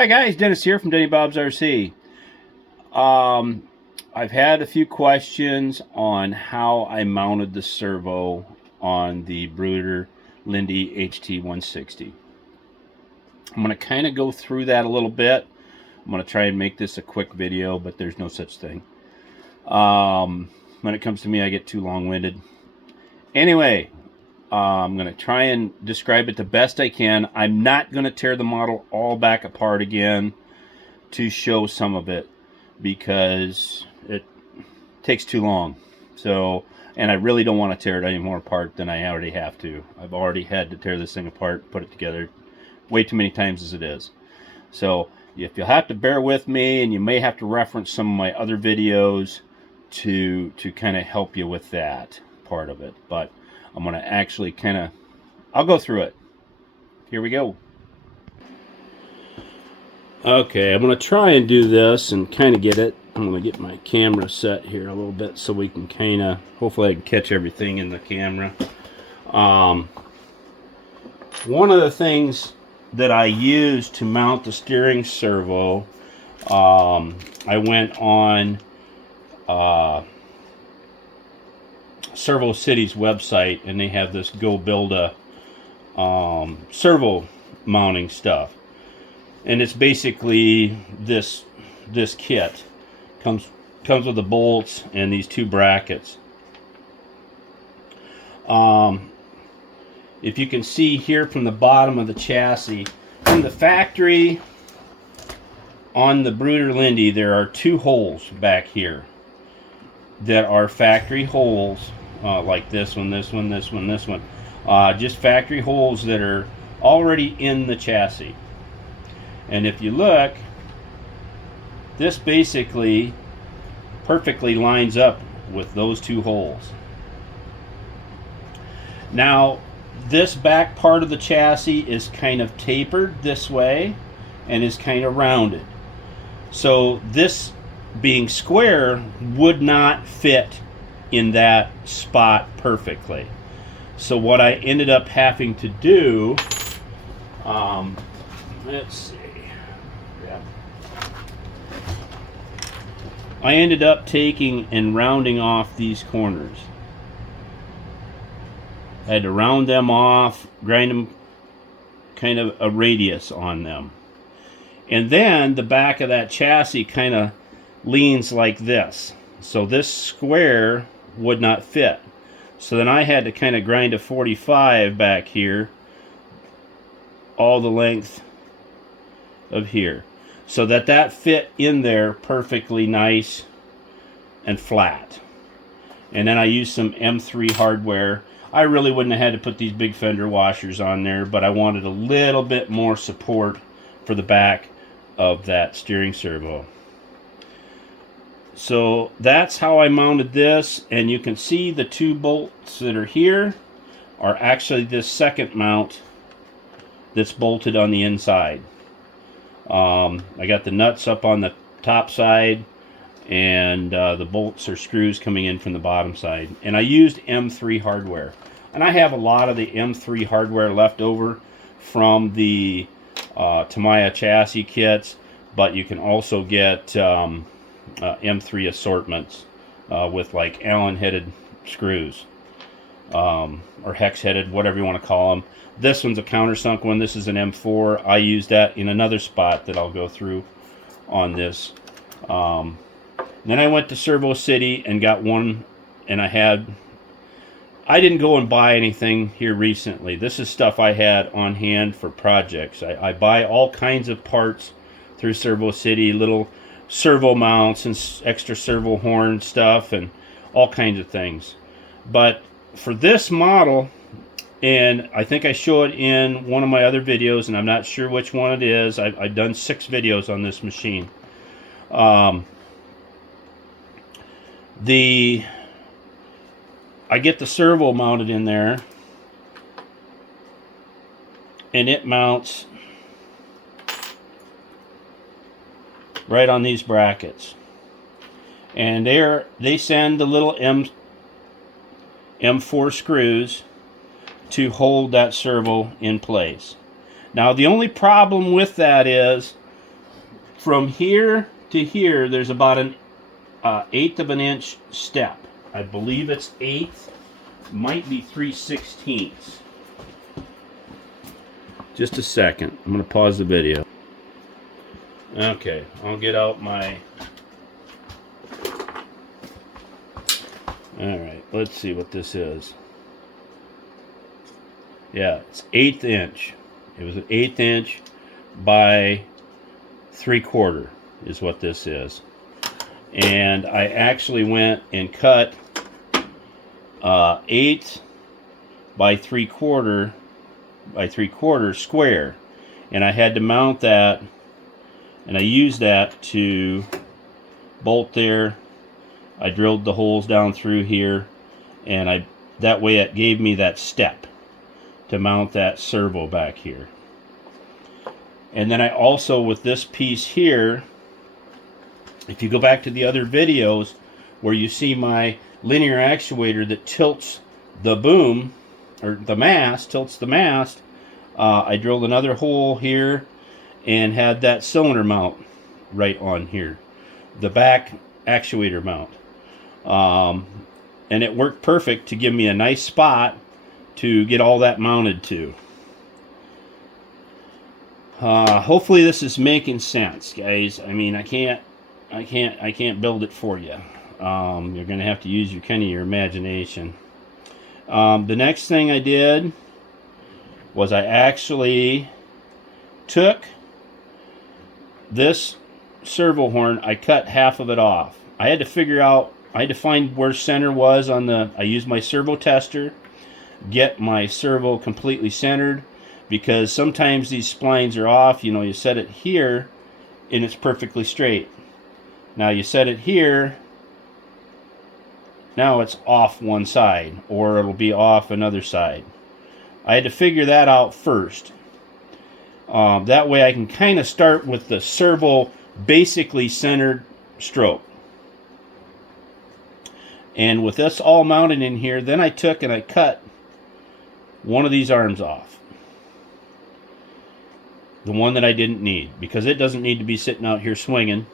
Hi guys, Dennis here from Denny Bob's RC. I've had a few questions on how I mounted the servo on the Bruder Linde HT160. I'm going to kind of go through that a little bit. I'm going to try and make this a quick video, but there's no such thing. When it comes to me, I get too long-winded. Anyway, I'm going to try and describe it the best I can. I'm not going to tear the model all back apart again to show some of it because it takes too long. So, and I really don't want to tear it any more apart than I already have to. I've already had to tear this thing apart, put it together way too many times as it is. So if you'll have to bear with me, and you may have to reference some of my other videos to kind of help you with that part of it. But I'm going to actually I'll go through it. Here we go. Okay, I'm going to try and do this and kind of get it. I'm going to get my camera set here a little bit so we can hopefully I can catch everything in the camera. One of the things that I use to mount the steering servo, I went on Servo City's website, and they have this Go Build a servo mounting stuff, and it's basically this kit comes with the bolts and these two brackets. If you can see here from the bottom of the chassis, from the factory on the Bruder Linde, there are two holes back here that are factory holes, like this one, this one, this one, this one. Just factory holes that are already in the chassis. And if you look, this basically perfectly lines up with those two holes. Now, this back part of the chassis is kind of tapered this way and is kind of rounded. So this being square would not fit in that spot perfectly. So what I ended up having to do, let's see, I ended up taking and rounding off these corners. I had to round them off, grind them kind of a radius on them. And then the back of that chassis kind of leans like this. So this square would not fit. So then I had to kind of grind a 45 back here, all the length of here, so that fit in there perfectly nice and flat. And then I used some M3 hardware. I really wouldn't have had to put these big fender washers on there, but I wanted a little bit more support for the back of that steering servo. So that's how I mounted this, and you can see the two bolts that are here are actually this second mount that's bolted on the inside. I got the nuts up on the top side, and the bolts are screws coming in from the bottom side. And I used M3 hardware. And I have a lot of the M3 hardware left over from the Tamiya chassis kits, but you can also get M3 assortments with like Allen-headed screws, or hex-headed, whatever you want to call them. This one's a countersunk one. This is an M4. I use that in another spot that I'll go through on this. Then I went to Servo City and got one, and I didn't go and buy anything here recently. This is stuff I had on hand for projects. I buy all kinds of parts through Servo City, little servo mounts and extra servo horn stuff and all kinds of things. But for this model, and I think I show it in one of my other videos, and I'm not sure which one it is. I've done 6 videos on this machine. I get the servo mounted in there, and it mounts right on these brackets. And they send the little M4 screws to hold that servo in place. Now the only problem with that is from here to here, there's about an 1/8 of an inch step. I believe it's 1/8, might be 3/16. Just a second. I'm going to pause the video. Okay, I'll get out my... Alright, let's see what this is. Yeah, it's 1/8 inch. It was an 1/8 inch by 3/4 is what this is. And I actually went and cut 8 by 3/4 square, and I had to mount that, and I used that to bolt there. I drilled the holes down through here, and that way it gave me that step to mount that servo back here. And then I also, with this piece here, if you go back to the other videos where you see my linear actuator that tilts the boom, or the mast, tilts the mast, I drilled another hole here and had that cylinder mount right on here, the back actuator mount. And it worked perfect to give me a nice spot to get all that mounted to. Hopefully this is making sense, guys. I mean, I can't build it for you. You're gonna have to use your imagination. The next thing I did was I actually took this servo horn. I cut half of it off. I had to find where center was on the... I used my servo tester, get my servo completely centered, because sometimes these splines are off. You know, you set it here and it's perfectly straight. Now you set it here, now it's off one side, or it'll be off another side. I had to figure that out first. That way I can kind of start with the servo basically centered stroke. And with this all mounted in here, then I took and I cut one of these arms off. The one that I didn't need, because it doesn't need to be sitting out here swinging.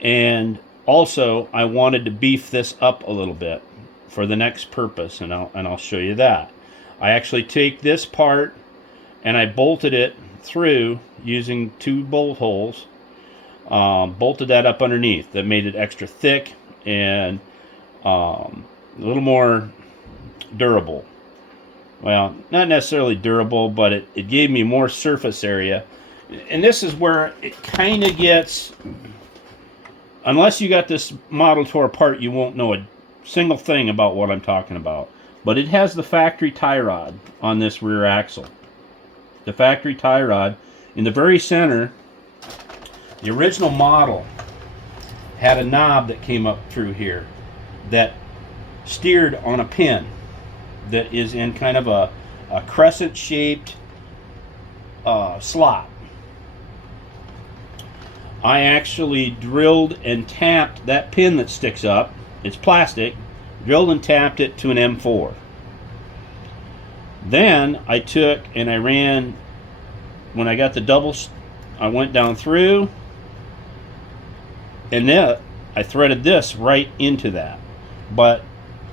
And also, I wanted to beef this up a little bit for the next purpose, and I'll show you that. I actually take this part and I bolted it through using 2 bolt holes. Bolted that up underneath. That made it extra thick and a little more durable. Well, not necessarily durable, but it gave me more surface area. And this is where it kind of gets... Unless you got this model tore apart, you won't know a single thing about what I'm talking about. But it has the factory tie rod on this rear axle. The factory tie rod. In the very center, the original model had a knob that came up through here that steered on a pin that is in kind of a crescent-shaped slot. I actually drilled and tapped that pin that sticks up. It's plastic. Drilled and tapped it to an M4. Then I took and I ran, when I got the doubles, I went down through, and then I threaded this right into that. But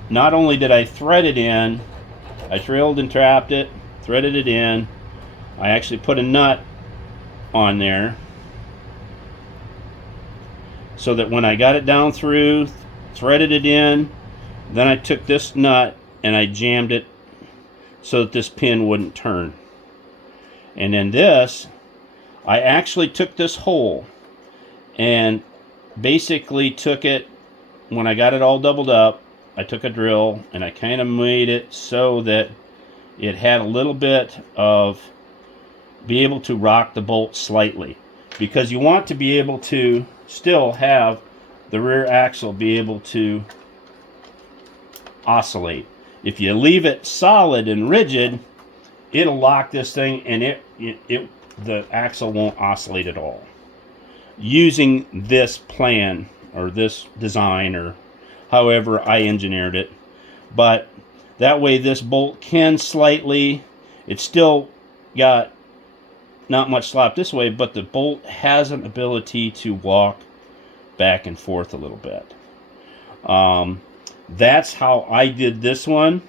not only did I thread it in, I drilled and tapped it, threaded it in. I actually put a nut on there, so that when I got it down through, threaded it in, then I took this nut and I jammed it so that this pin wouldn't turn. And then this, I actually took this hole and basically took it, when I got it all doubled up, I took a drill and I kind of made it so that it had a little bit of, be able to rock the bolt slightly. Because you want to be able to still have the rear axle be able to oscillate. If you leave it solid and rigid, it'll lock this thing and the axle won't oscillate at all. Using this plan or this design, or however I engineered it, but that way this bolt can slightly, it's still got not much slop this way, but the bolt has an ability to walk back and forth a little bit. That's how I did this one.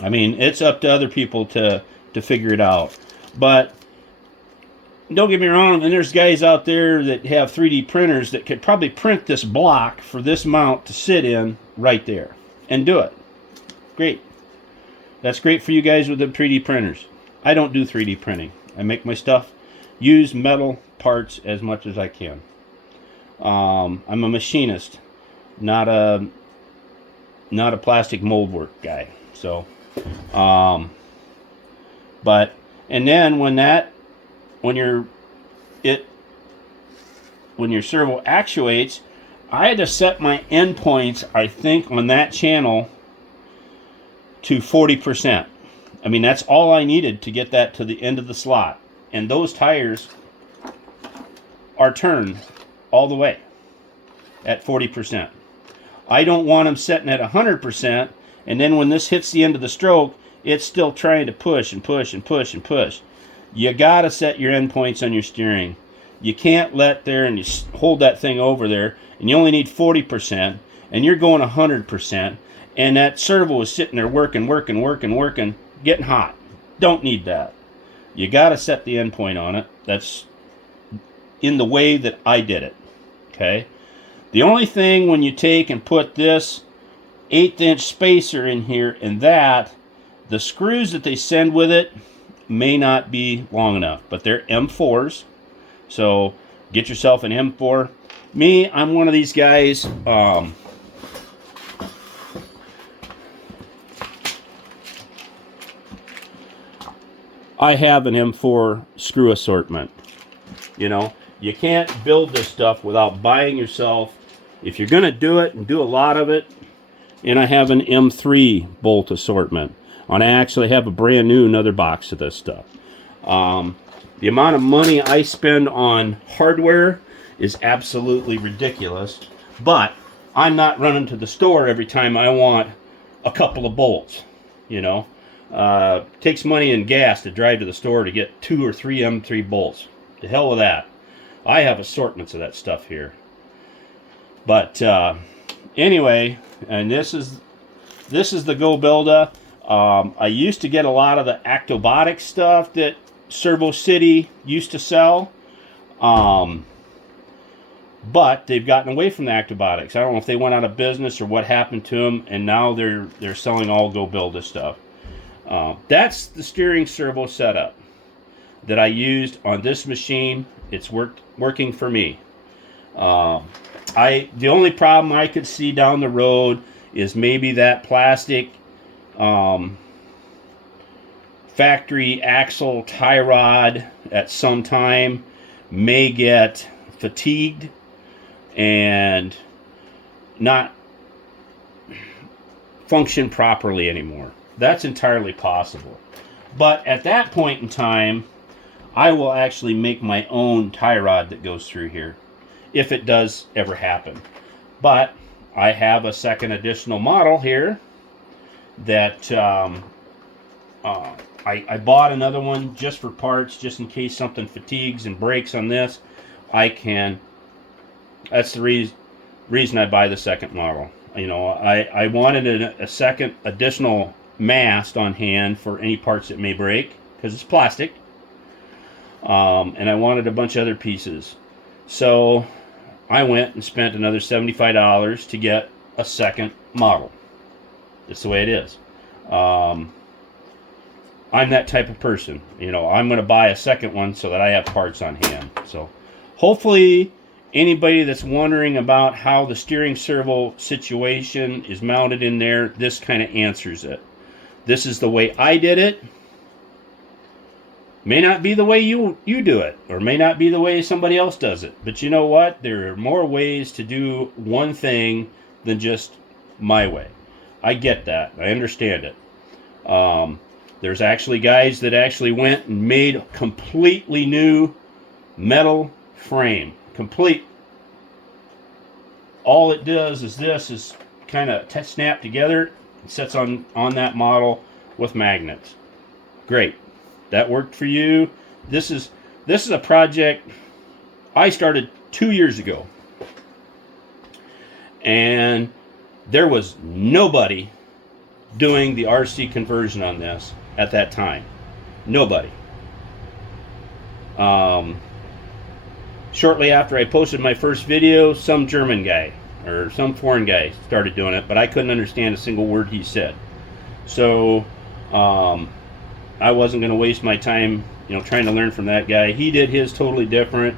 I mean, it's up to other people to figure it out. But don't get me wrong, and there's guys out there that have 3D printers that could probably print this block for this mount to sit in right there and do it. Great. That's great for you guys with the 3D printers. I don't do 3D printing. I make my stuff, use metal parts as much as I can. I'm a machinist, not a plastic mold work guy. So, but, and then when your servo actuates, I had to set my endpoints, I think, on that channel to 40%. I mean, that's all I needed to get that to the end of the slot. And those tires are turned all the way at 40%. I don't want them setting at 100%, and then when this hits the end of the stroke, it's still trying to push and push and push and push. You gotta set your endpoints on your steering. You can't let there and you hold that thing over there, and you only need 40%, and you're going 100%, and that servo is sitting there working, getting hot. Don't need that. You gotta set the endpoint on it. That's in the way that I did it. Okay? The only thing when you take and put this 1/8" spacer in here and that, the screws that they send with it may not be long enough, but they're M4s. So get yourself an M4. Me, I'm one of these guys. I have an M4 screw assortment. You know, you can't build this stuff without buying yourself, if you're going to do it and do a lot of it. And I have an M3 bolt assortment. And I actually have a brand new another box of this stuff. The amount of money I spend on hardware is absolutely ridiculous. But I'm not running to the store every time I want a couple of bolts. You know, takes money and gas to drive to the store to get 2 or 3 M3 bolts. To hell with that. I have assortments of that stuff here. But anyway, and this is the Go Builda. I used to get a lot of the Actobotic stuff that Servo City used to sell. But they've gotten away from the Actobotics. I don't know if they went out of business or what happened to them, and now they're selling all Go Builda stuff. That's the steering servo setup that I used on this machine. It's working for me. The only problem I could see down the road is maybe that plastic factory axle tie rod at some time may get fatigued and not function properly anymore. That's entirely possible. But at that point in time, I will actually make my own tie rod that goes through here, if it does ever happen. But I have a second additional model here that I bought another one just for parts, just in case something fatigues and breaks on this. That's the reason I buy the second model. You know, I wanted a second additional mast on hand for any parts that may break, because it's plastic. And I wanted a bunch of other pieces. So I went and spent another $75 to get a second model. That's the way it is. I'm that type of person. You know, I'm going to buy a second one so that I have parts on hand. So hopefully anybody that's wondering about how the steering servo situation is mounted in there, this kind of answers it. This is the way I did it. May not be the way you do it, or may not be the way somebody else does it. But you know what? There are more ways to do one thing than just my way. I get that. I understand it. There's actually guys that actually went and made a completely new metal frame. Complete. All it does is this is kind of snap together. It sets on that model with magnets. Great. That worked for you. This is a project I started 2 years ago, and there was nobody doing the RC conversion on this at that time. Nobody. Shortly after I posted my first video, some German guy or some foreign guy started doing it, but I couldn't understand a single word he said. So I wasn't going to waste my time, trying to learn from that guy. He did his totally different.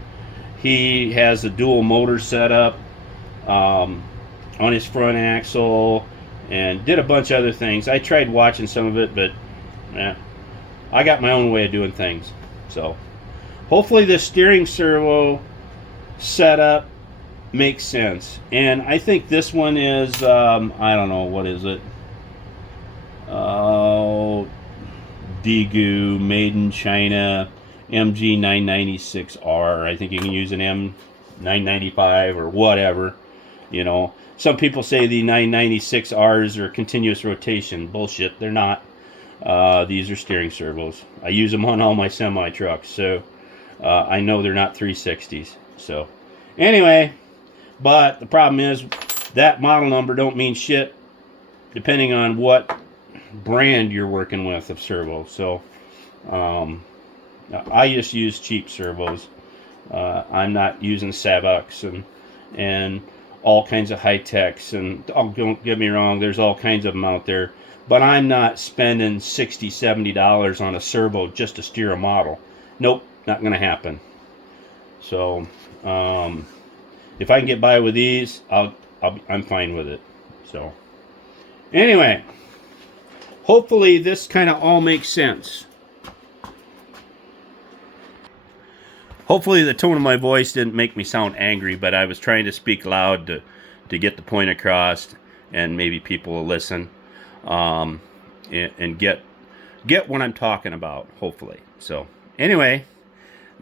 He has a dual motor setup on his front axle and did a bunch of other things. I tried watching some of it, but I got my own way of doing things. So hopefully this steering servo setup makes sense. And I think this one is, I don't know, what is it? Daegu, made in China, MG996R. I think you can use an M995 or whatever. Some people say the 996Rs are continuous rotation. Bullshit, they're not. These are steering servos. I use them on all my semi trucks, so I know they're not 360s. So anyway, but the problem is that model number don't mean shit depending on what brand you're working with of servo. So I just use cheap servos. I'm not using Savux and all kinds of high techs, and don't get me wrong, there's all kinds of them out there, but I'm not spending $60-$70 on a servo just to steer a model. Nope, not gonna happen. So if I can get by with these, I'm fine with it. So anyway, hopefully this kind of all makes sense. Hopefully the tone of my voice didn't make me sound angry, but I was trying to speak loud to get the point across, and maybe people will listen and get what I'm talking about, hopefully. So anyway,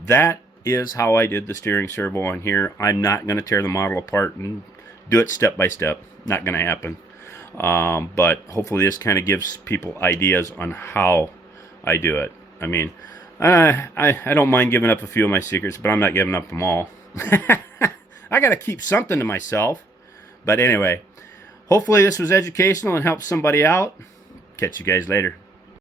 that is how I did the steering servo on here. I'm not going to tear the model apart and do it step by step. Not going to happen. But hopefully this kind of gives people ideas on how I do it. I mean, I don't mind giving up a few of my secrets, but I'm not giving up them all. I got to keep something to myself. But anyway, hopefully this was educational and helped somebody out. Catch you guys later.